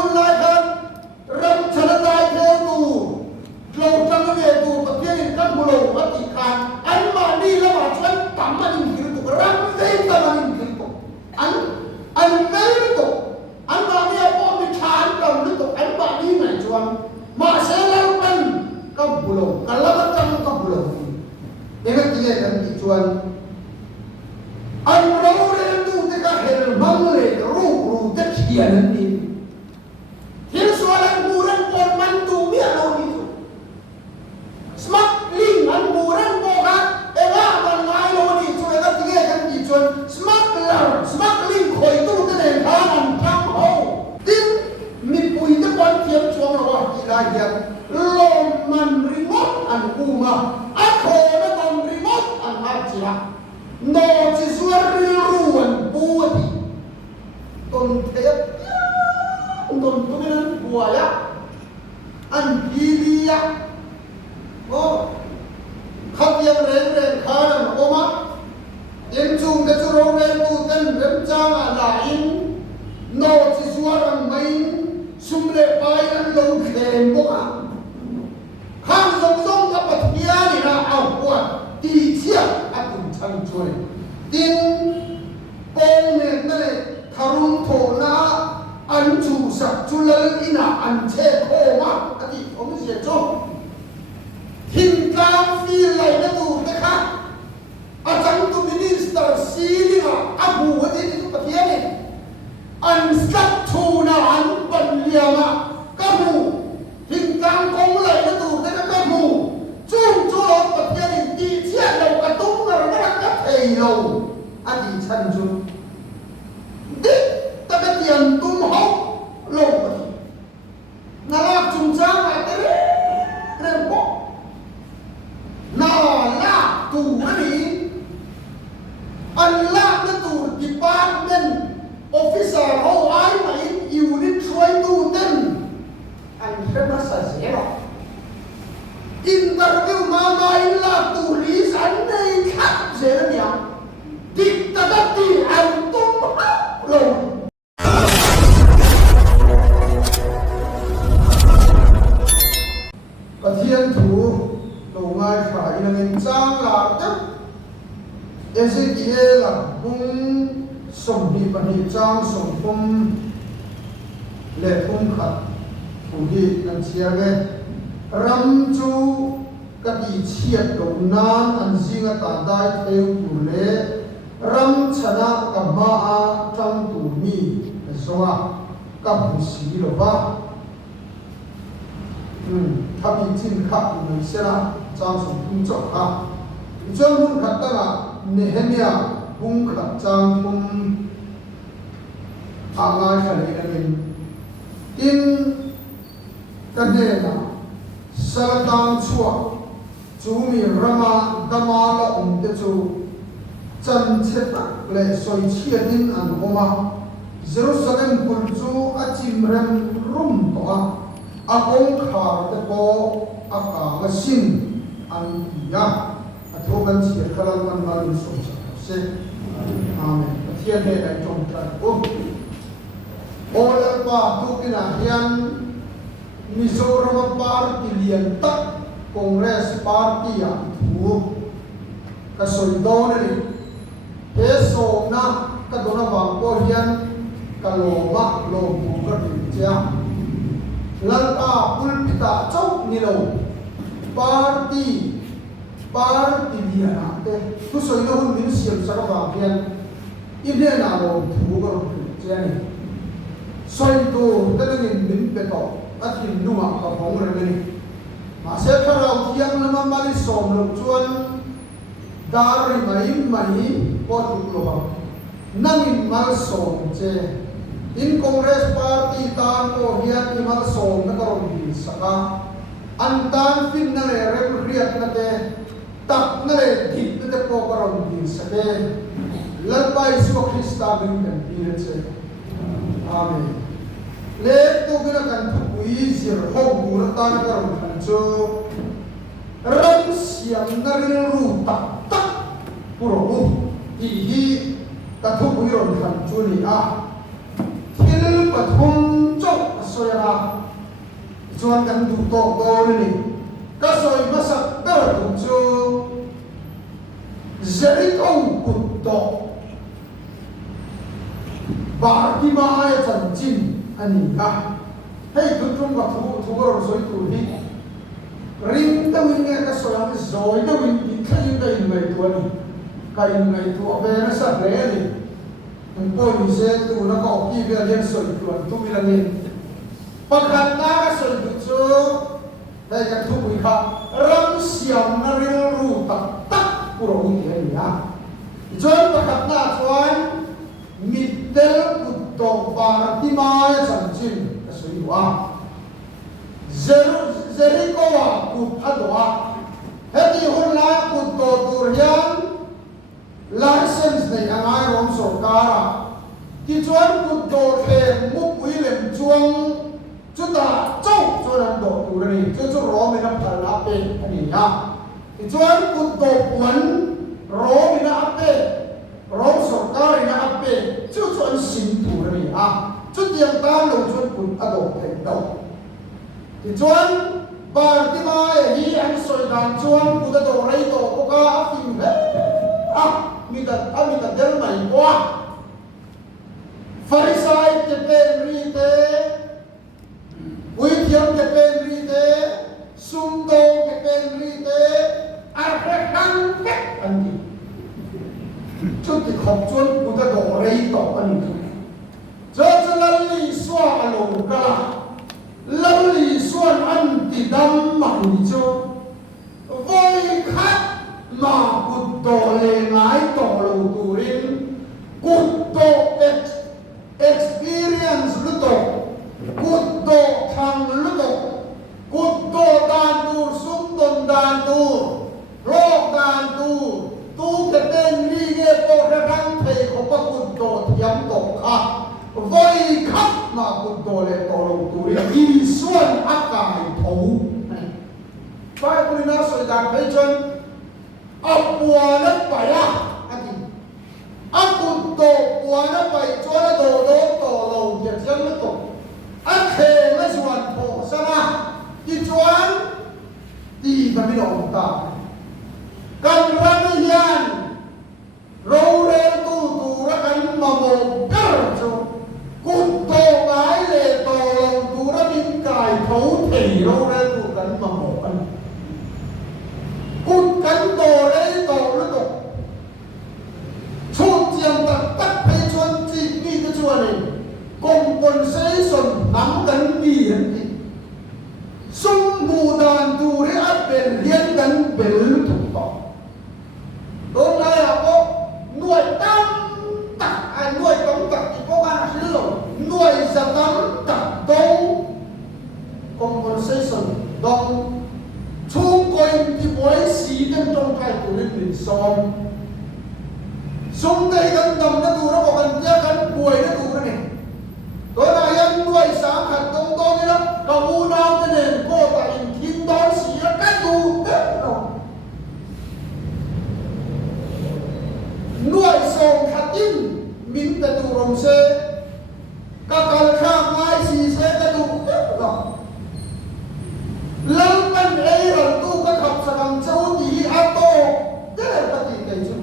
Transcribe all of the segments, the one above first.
un lai kan ram chana dai the tu lo tang ve tu pathian in kan mulo ati khan an ma ni la ma chuan tam ma in thil tu ram ve ta ma in thil tu an ve tu an ma ni a po mi than kam lu tu an ma ni ngai chuan ma se la pan ka bulo kala ma tang ka bulo ena ti le kan ti chuan an ro le tu te ka hel mang le ru te khian ni hil soalan buran pon man tu mi alo ni tu smuggling an buran po ka ega man ngai lo ni tu ega ti le kan ti chuan smuggling khoi tu te ne kha an tham ho tin mi pui te pon thiam chuang lo wa ki la hian lo man rimot an uma a kho na ton rimot an ha chi la no chi suar ri ruan puati ton thep ton tuminan buaya an hilia o khatyam ren kharan oma in chung de chu ro ren tu ten rem chang a la in no chi suar an mai sumle pai an lo khem boka khang song song ka pathia ni na au kwa ti chia atun chang choi tin pong ne na le tharun tho na an chu sak chulal ina an che kho ma ati om se cho thin kang fi lai na tu te kha a chang tu minister silinga abu ati tu pathia ni an sat thu na an pan liama ka mu thin kang kong lai na tu te ka mu chung chu lo pathia ni ti chia lo ka tung na ra ka thei lo ati chan chu dik ta ka tian tum ho lo pati na la chung chang a te rem po na la tu ni an la na tu department officer ho ai mai unit try tu ten an khema sa zero interview mama in la tu ris an nei khat zero nia dik ta ka ti an tum lo pathian thu lo ngai kha in an chang la ta ezekiel la hung som ni pani chang som pum le pum khat thu hi an chia ge ram chu ka ti chiat lo nan an zinga ta dai theu tu le ram chana ka ma a tang tu mi zonga ka bu si lo ba thabi chin kha ni sera chang som pum chok ha chon mun khat ta ga nehemia pum khat chang pum anga khale amin in kanena salatang chua chumi rama dama la te chu chan cheta le soi chia din an oma jerusalem kul chu achim rem rum to a ong khar te po a ka masin an ya a thoban chia khalan man mal so se amen thia ne la chom ta o ola pa tu kina hian Mizoram Party lian tak Congress Party a thu ka soidon ni he so na ka dona wang ko hian ka loma lo bu ka ti cha lanta pulpita chok ni lo party lian ate tu soido hun min siam sa ka hian ine na lo thu ka ti cha ni soido ta ngin min pe to atin numa ka hong re ni ma se tharau thiang lama mali som lo chuan dari mai po tu lo ba nangin mal som che in congress party tan ko hian ni mal som na karon bi saka an tan fin na le rem riat na te tak na le dit na te po karon bi sake lalpai so krista bin kan bi che amen le tu gina kan thupui sir ho bur ta na karon kan chu ram siam na ru tak tak puro hi ka thupui ron kan chu ni a thil pathum chok soi ra chuan kan du to do ni ka soi ma sak dar tu chu Jericho kut to Bartimai chan chin ani ka hei tu trung ka thu ro soi tu hi ring ta win nge ka soi ang zoi ta win in thain ka in mai tu ani ka in mai tu ave na sa re ni ang po ni se tu na ka ki ve lian soi tu an tu mi la ni pakhat na ka soi tu chu dai ka thu wi kha ram siam na ril ru tak tak puro ni ke ni ha join pakhat na chuan mitel kutto Bartimai chan chin ka soi wa Jericho wa kut adwa heti hun la kutto turhian license nei angai rom sarkara ki chuan kutto the mupui lem chuang chuta chau chuan do turani chu ro mi na phal na pe ani ya ki chuan kutto puan ro mi na pe ro sarkari na pe chu chuan sin turani a chu tiang ta lo chuan kut ado the do ki chuan Bartimai hi an soi dan chuan kut ado rei to ko ka afim he mi ta del mai kwa Pharisai te pen ri te Withiam te pen ri te Sumdo te pen ri te Arhekang te ani chút thì khóc chuan cụ ta đổ rei to ani cho lalli swa alo kala lalli swan an ti dam ma ni cho voi khat mà cụt tổ lệ ngái tổ lầu tù rin cụt tổ experience lúc tổ cụt tổ thằng lúc tổ cụt tổ đàn tù súng tồn đàn tù lọc đàn tù tu cái tên đi nghe bộ ra răng thầy có bà cụt tổ thiếm tổ khá vây khắp mà cụt tổ lệ tổ lầu tù rin y xuân ác cải thấu phải bùi na sợi đàn thấy chân apua na paya ati akun to pua na pai chona do do to lo ya jang na to akhe na juan po sana ti chuan ti ta mi lo ta kan ran hian ro re tu ra kan ma mo kar chu kun to ngai le to lo tu ra bin kai thấu thei ro re tu kan ma mo an cút cắn tổ đấy tổ nó tổ chôn chiang tật tắt hay chuan chi đi cái chuan này cùng quần xây sồn nắm cắn đi hiện đi sung mù đàn tu đấy áp bền liên cắn bền thủ tỏ hôm nay là có nuôi tam tặc ai nuôi tống tặc thì có ba xứ rồi nuôi giặc tắm tặc tông cùng quần xây sồn đông chung coi thì mỗi sĩ đến trong cái tụ lên mình xóm xung đây gần đầm nó tụ nó có gần giá gần bùi nó tụ nó này tối nay anh nuôi sáng hạt đông đông như đó cầu u nào thế này cô tại thiên đón sĩ nó cái tụ hết rồi nuôi sông hạt in mình ta tụ rồng xe các con khác mai sĩ xe ta tụ hết rồi lâu anh ấy rồi tu các học sa cầm châu thì a tô thế là cái gì cái chứ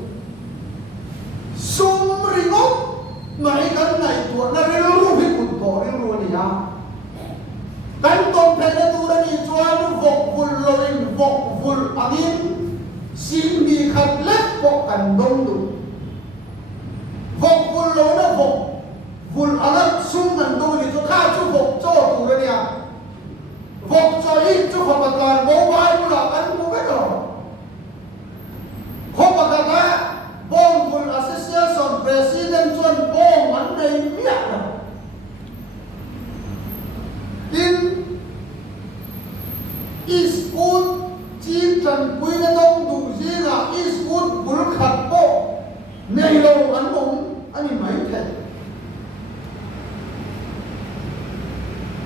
sum ringo mấy cái này của nó đi luôn hết một tổ đi luôn đi à cái tôn thầy nó tu đã đi cho nó vọc vul lôi vọc vul amin xin bị khát lết vọc cảnh đông đủ vọc vul lôi nó vọc vul alat sum cảnh đông đi cho khá chú vọc cho tu đã đi à vọc cho ít chú phật bạch toàn bố vai bố lạc anh bố biết rồi không bạc gà ta bông vùn association president chuan bông anh này miệng rồi tin Eastwood chi trần quý nó đông đủ gì là Eastwood bố khát bộ này lâu anh bông anh ấy mấy thế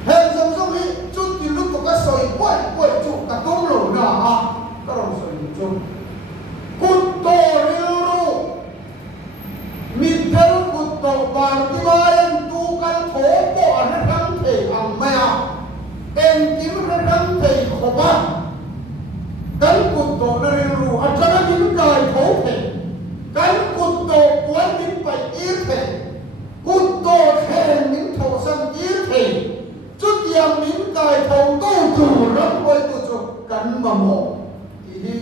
hẹn giống giống ý chút thì lúc có cái sợi quậy trụ cả công lỗ nà ha các đồng sợi chung cút tổ riêu ru mít theo cút tổ Bartimai tu căn thố bộ anh thắng thể hàng mẹ răng thầy khổ ba cái cụt tổ nó rêu rù ở trong những cài thấu thể cái cụt tổ quán những phải ý thể cụt tổ thèn những thổ sân ý thể chút tiệm những cài thấu tu chủ răng quay tu chủ cắn mà mộ thì đi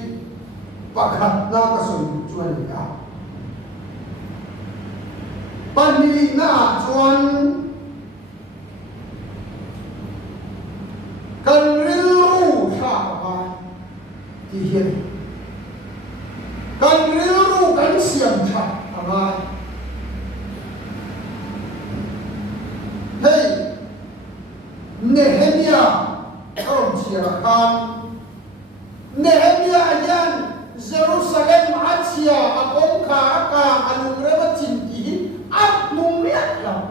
và khát na cái sự chuẩn cả ban đi na chuẩn cần riu thả bài thì hiện cần riu cần xiềng thả bài hey Nehemia ông chia khan Nehemia yan Jerusalem Asia akong ka anong reba cinti at mumiat lang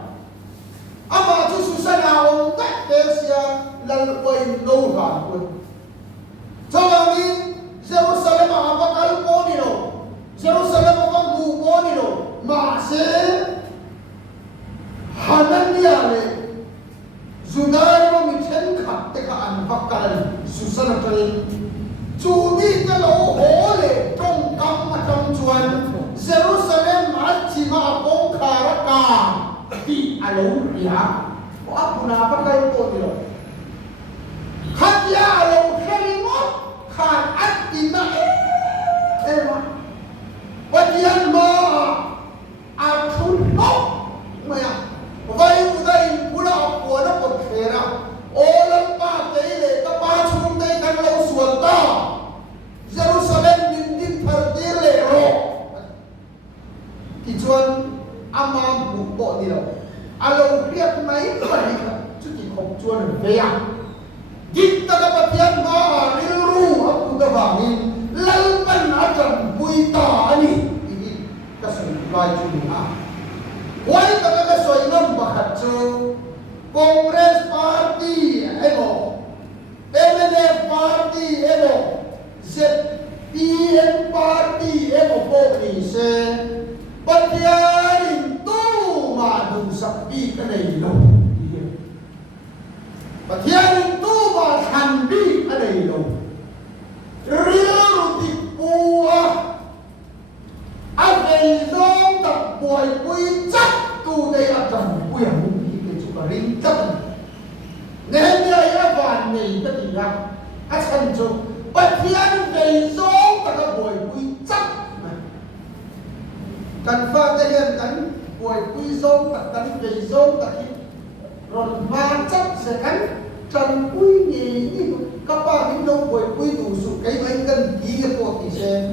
ama tu susana ông tak Asia lalquay nô ra quân cho bằng đi Jerusalem apa kalpo ni lo Jerusalem apa buko ni lo mà sẽ Hanania le Judah lo mithen khat te ka an vakal susana tani chu ni ta lo ho le trong kam ma trong chuan Jerusalem achi ma ko kharaka ti alo ya ko apuna pa kalpo ni lo Hanya lo kelimot kan atina ema wadian ma atun no maya vai udai pula ko na ko khera olam pa teile ta pa chung dei kan lo sualta Jerusalem din din thar le ro ti chuan ama bu ko ni lo alo riak mai mai ka chu ti khop chuan ve ya Kita kapatian ma riru aku gabangin lalpan akan buita ani ini kasulai cuma wai taka soy ngam bakat chu Congress Party emo MNF Party emo ZPN Party emo po ni se patiarin tu madu sakpi kanay lo patiarin tu ba handi anay lo riyo ti puwa agay zong tak boy puy chak tu day akan puy ang hindi kay chukaring chak Nehemia yavan ni tatiya asan chuk patiarin gay zong tak boy puy chak kan fa tayan kan boy puy zong tak kan gay zong tak ron ma chắc sẽ cắn trần quy nhì như các ba những đâu quầy quy đủ sụp cái mấy cân ký cái cột thì xem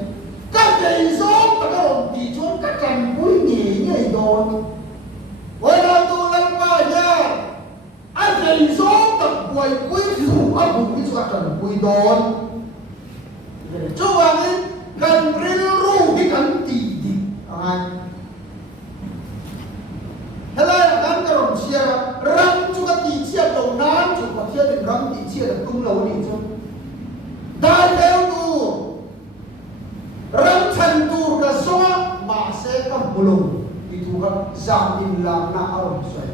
các thầy gió và các đồng thì xuống các trần quy nhì như vậy đồn với là tôi lần ba nha anh thầy gió tập quầy quy đủ áp dụng cái các trần quy đồn cho bạn ấy cần riêng ru cái cần tỉ tỉ anh thế là kan karon sia ram chu ka ti sia to nan chu ka sia den ram ti sia da tung lo ni chu dai leo tu ram chan tu ka so ma se ka bulung itu ka zam in la na aron sai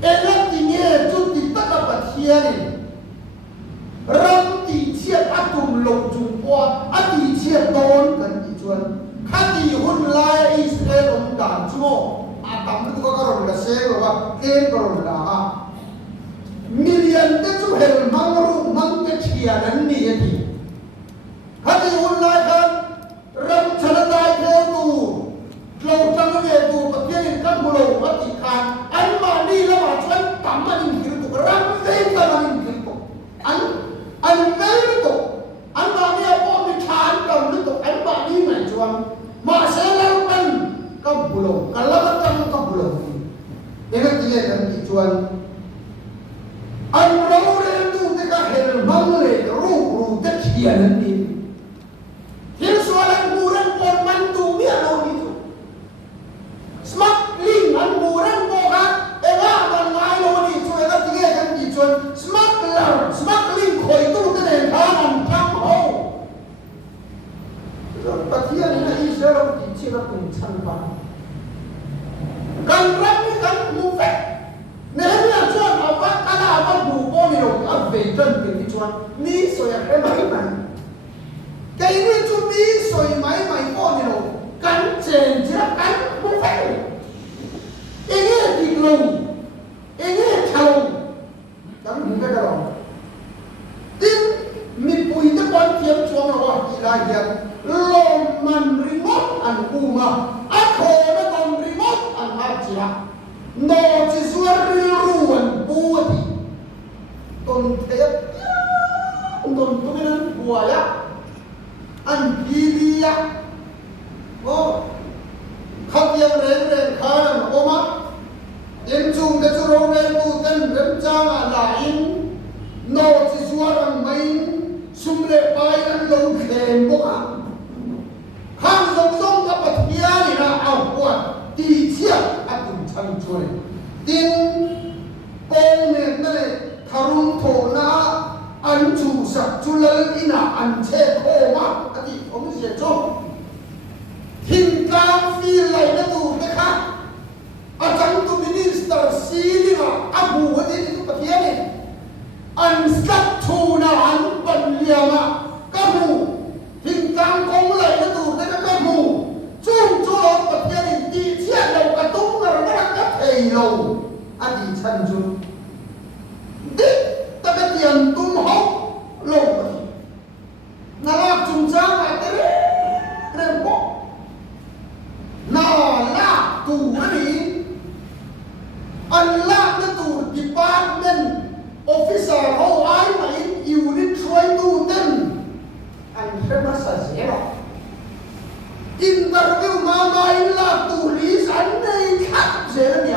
ela ti nge chu ti ta ka pa sia ni ram ti sia atum lo chu kwa ati sia don kan ti chuan khati hun lai Israel om dan chu atam itu karon la se wa ke karon la ha million te chu hel mangru mang te thia nan ni ati hati un lai kan ram chana dai ke tu lo chang ve tu patien kan bulo ati khan an ma ni la ma chuan tam ma ni kir tu ram ve ta ma ni kir tu an ve tu an ma ni apo mi than kam ni tu an ma ni mai chuan ma se la kan kabulo kalama tang kabulo ina tiye kan ti chuan an ro re tu te ka hel mang le ru ru te thia nan ni hil soalan muran pon man tu mi alo ni tu smak ling an muran ko ka e ga man ngai lo ni chu e ka tiye kan ti chuan smak ling khoi tu te ne ka nan tham ho pathian na Israel ti chira kum chan ba kan ram ni kan mu fe Nehemia chuan apa kala apa bu ko ni lo ka ve tan ti chuan ni so ya ke mai mai cái này chúng đi soi máy máy con gì đâu cắn chèn chứ cắn không phải cái này thịt lùng cái này thòng cắn không cái đâu tin mình bùi cái con thiệp chuông là gọi gì là gì lồng màn remote ăn cùm à ác hồ nó còn remote ăn hạt gì à nó chỉ suy ruộng bùa thì tôn thiệp tôn tôi nên bùa á anh đi à ô khắp yang rèn khá là ô má yên chung để cho râu rèn tu tên rèn trang à là in nó chỉ xua rằng mấy xung lệ bài anh lâu khen bốc à hàng giống giống các bậc kia thì là ảo quan tì chiếc à cùng chân chuối tin công nền này tharung thổ na anh chủ sạch chú lân ina anh chê khô má à thì ông sẽ cho hình ca phi lại nó tù cái khác à chẳng tù minister xí đi mà à bù ở đây tù bạc hiến này anh sắp thù nào anh bận liềm à các bù hình ca công lại nó tù cái các bù chung cho nó bạc hiến này đi chết đầu cả tung là nó đang các thầy lâu à thì chân chung đích ta cái tiền tung hốc lâu rồi nó là chung trang lại cái rèm bó nó là tù nó đi anh là cái tù department officer hậu ai mà unit try tu tên anh sẽ mất sạch sẽ rồi interview mà anh là tù lý sẵn đây khác dễ lắm nhỉ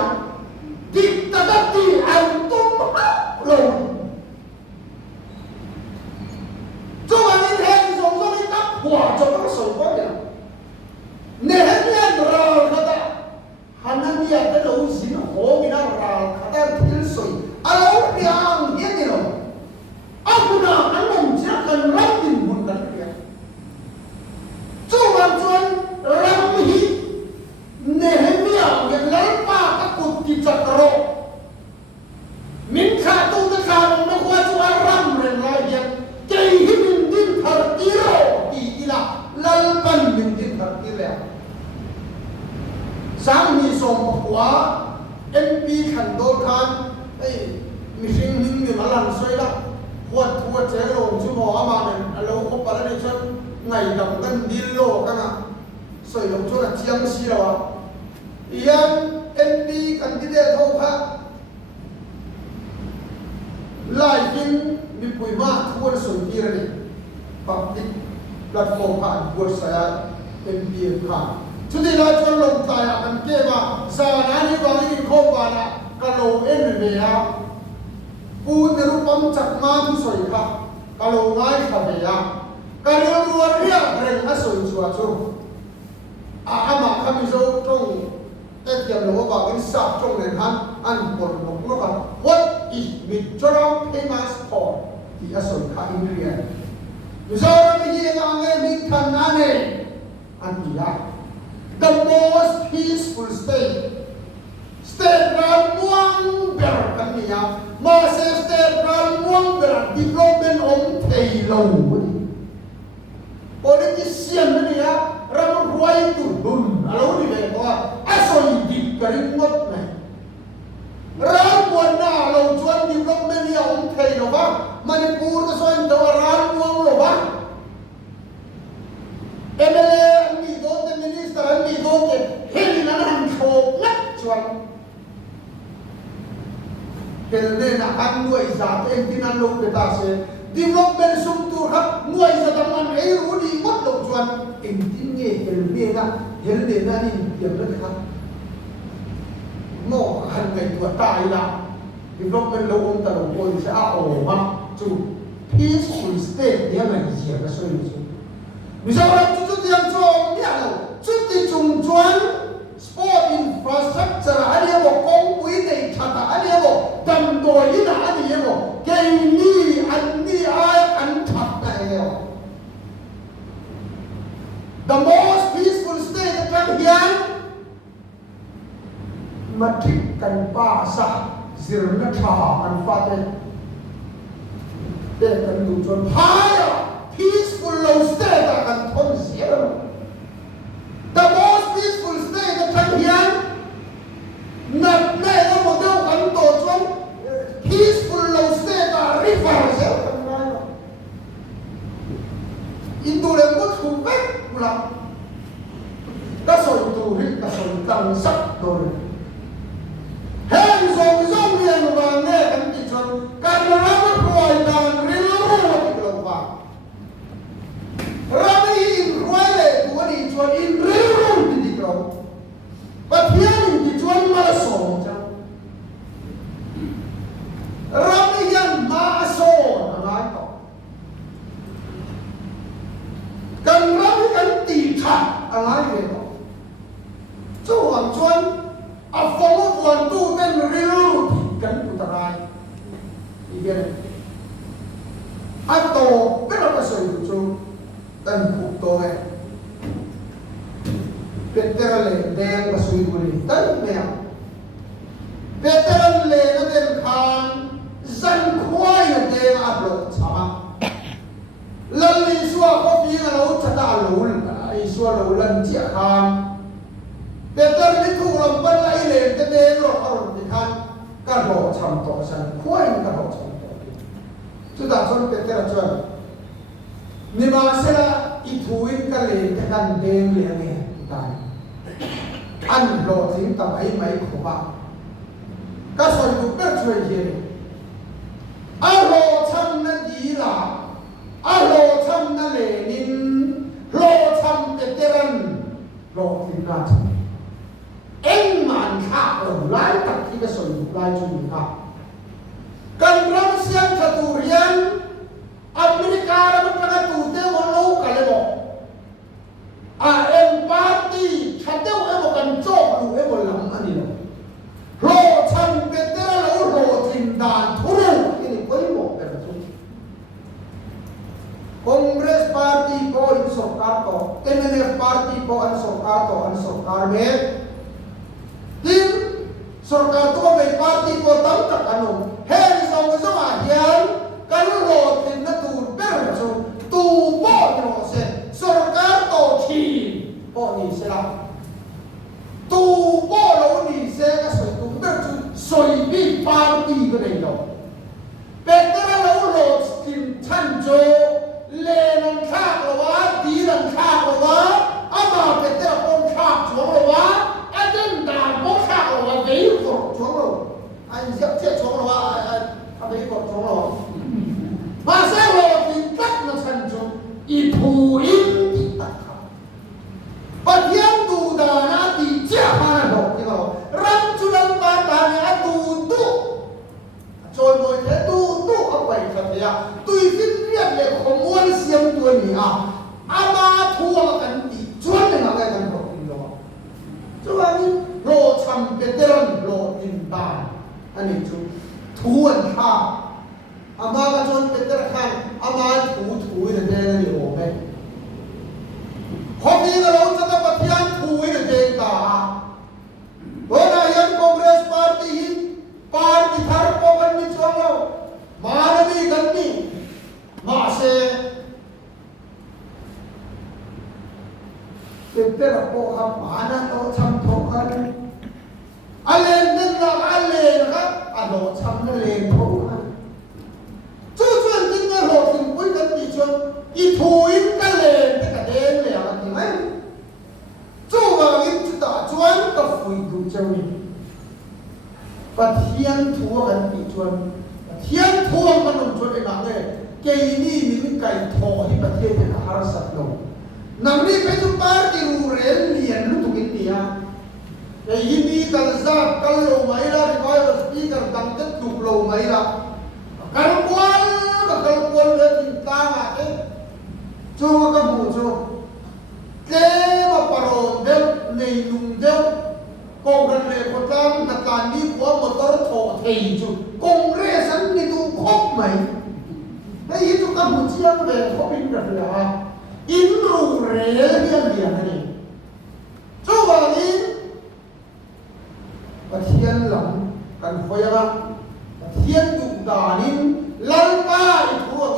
thì ta đã tì anh tung hốc lâu cho anh thêm giống như cái cắp quả cho nó sầu quá nhỉ Nehemiah ral kata Hananiah ta lo zin ho mina ral kata til soi alo piang hian ni lo akuna anom cha kan ram tin mun kan ria chu wan chuan ram hi Nehemiah ge lai pa ka kut ti chakro min kha tu ta kha no kwa chu ram ren lai hian kei hi min din thar ti ro ti ila lal pan min din thar ti le sáng mi som quá MP khẩn đô khan ấy mi sinh minh mi mà làm xoay đó quật chế lồng chú mò mà mình lâu không phải là chân ngày đồng tân đi lô các bạn xoay lồng chú là chiang xí rồi yên MP cần đi đây thôi ha lại kinh mi bùi ma thua xoay kia này public platform ha buat saya MP khan chúng ta nói cho lồng tài à cần kê mà giờ nãy đi vào cái khâu vào là cái lồng em về à u từ lúc bấm chặt ma thu soi cả cái lồng ngay cả về à cái lồng luôn kia cái nó soi chùa chùa à mà kami dâu trong cái tiền lỗ vào cái sạp trong nền han ăn một nó còn what is Mizoram famous for thì soi cả ingredient Mizoram cái gì ngang nghe mình cần ăn này ăn gì à the most peaceful state muang ber kami ya ma se state muang ber development om thei lo politician ni ya ram ruai tu dun alo ni be ko asoi dip karing ngot này ram buan na lo chuan development ya om thei lo ba manipur ko soin to ram muang lo ba MLA anh bị đốt tên minister anh bị đốt thì hết là nó hàng khổ ngắt chuẩn thế nên là anh nuôi giá tên tin ăn lục người ta sẽ development sung tu hấp nuôi giá tầm ăn ấy rú đi mất lục chuẩn em tin nghe hiện nên là đi tìm rất khác mỏ hành ngày tuổi tài là development lâu ông ta đồng quân sẽ ổ mà chủ peaceful state để mà gì cái số này Misalnya cuci yang cong dia lo, cuci cungcuan sport infrastructure ada yang kong ini kata ada yang dan doi na ada yang kini andi ay antak na yang the most peaceful state kan hian matik kan bahasa zirna tha kan fate เด็กกันดูจนพาย peaceful low state กันทนเสีย the most peaceful state กันทันเฮียนนัดแม่ก็โมเดลกันตัวจน peaceful low state กัน river เสียกันไงอินโดเลยก็ถูกเป๊ะกูละก็ส่งตัวริก็ส่งตังสักโดนเห็นส่งเรียนมาแน่กันที่จนการรับปล่อยการเรียนรู้ที่เราว่าเราไม่อินรวยเลยตัวนี้ชวนอินเรียนรู้ที่เราปะเทียนที่ชวนมาส่งจังเราไม่ยันมาส่งอะไรต่อกันรับกันตีขัดอะไรเลยต่อช่วงชวนอาฟงวันตู้เป็นเรียนรู้กันอุตรายอีกอย่างอันโตเป็นอะไรส่วนจูกันผูกโตไงเป็นเตอร์เลยแดงมาสุยบุรีตั้งเนี่ยเป็นเตอร์เลยนั่นเองคานจันควายนั่นเองอับลงชามาลันลิสัวก็ฟีกันเราจะตาลุลไอสัวเราลันเจียคานเป็นเตอร์นี่ถูกลำบันไล่เลยจะเดินหลอกเอาที่คานก็รอชำต่อฉันควายก็รอชำต่อสุดท้ายส่วนเป็นเตอร์ชวนนิมาเสละอีทูอินกันเลยกันเดินเลยเนี่ยตายอันรอถึงต่อไปไม่ขบก็ส่วนอยู่เป็นช่วยเย็นอารอชำนั่นดีละอารอชำนั่นเลยนินรอชำเป็นเตรันรอถึงราชเอ็งมันข้าหลายตักที่ก็ส่วนอยู่หลายจุดข้ากันรังเสียงขตูเรียนอเมริกาเราเป็นการตูเตวันโลกกันเลยบอกเอ็มปาร์ตี้ชัดเจนเอ็มกันโจบดูเอ็มหลังอันนี้นะโรชันเป็นเตอร์แล้วโรทินดานทุรุนี่นี่ก็ยังบอกเป็นทุกคอนเกรสปาร์ตี้ก็อินสการ์ก็เอ็มเอ็นเอฟปาร์ตี้ก็อันสการ์ก็อันสการ์เมย์ทีมสการ์ตัวเป็นปาร์ตี้ก็ตั้งแต่กันหนุ่มเฮ้ยสองคนสมัยยันกันโรทินนั่นตูเบอร์สูตูโบโรเซสการ์โตทีโบนี่เสร็จตูโบโรนี่เสร็จก็สวยตูเบอร์สูสวยบีปาร์ตี้ก็ได้แล้วเป็นแต่เราโรทินชันโจเลนันข้าเราวะดีนันข้าเราวะอามาเป็นแต่คนข้าช่วงเราวะอาจารย์ด่าพวกข้าเราวะดีกว่าช่วงเราไอ้เจ้าเจ้าช่วงเราวะทำไมกดช่วงเรามาเสียโรทินกัดนันชันโจอีผู้อินติตักขาปัจจัยดูดานาติเจ้ามาโดที่เรารังจุลังปาตาเนี่ยดูดูจนโดยแท้ดูเอาไปครับเนี่ยตุยฟินเรียบเลยขโมยเสียงตัวนี้อามาทัวร์กันตีชวนเลยมากันบอกที่เราจวนนี้โรชัมเปเตอร์โรอินบานอันนี้จุทวนข้าอามากันจนเปเตอร์ข้างอามาถูเดินเลยโอ้แม่พอมีเราจะต้องปฏิญาณถูเดินตาวันนั้นยังคอนเกรสปาร์ตี้ทาร์โปกันมีช่วงเรามาเรื่องนี้กันนี่มาเสเป็นเรื่องโปครับมานะเราทำถูกกันอะไรนั่นเราอะไรนะครับเราทำนั่นเองถูกกันช่วยจริงๆเราถึงคุยกันที่ชวนอีทูอินกันเลยแต่กันเองเลยอะไรที่ไหมจู่ว่าอินจุดตาชวนก็ฟุยดูเจ้านี่ปะเทียนทัวกันที่ชวนเทียนทัวมันนุ่มชวนไอ้หนังเลยเกย์นี่มีไก่ทอที่ประเทศเป็นอาหารสัตว์ลงนังนี่เป็นจุดปาร์ตี้รูเรนเลียนลูกอินเดียไอ้ยินดีกันซับกันโลไม่ละที่เขาจะสปีกกันดังจะถูกโลไม่ละกันกวนเลยติดตามอ่ะจู่ก็บูจู่เกย์มาปารอนเดลในลุงเดลกองเรือคนตามนักการนี้หัวมอเตอร์โถเทียจู่กองเรือสันนิดูครบไหมไอ้ยี่จู่ก็บูเชียงเลยเขาเป็นแบบนี้อินรูเรือเรียนนี่จู่วันนี้ปะเทียนหลังกันไฟละปะเทียนดุดานินลังกาอีกพวก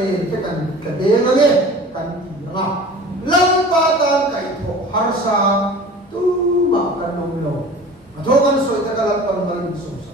le ke kan ka de nge kan ti nga lam pa tan kai tho har sa tu ma kan nong lo atho kan soi ta kala par mal so sa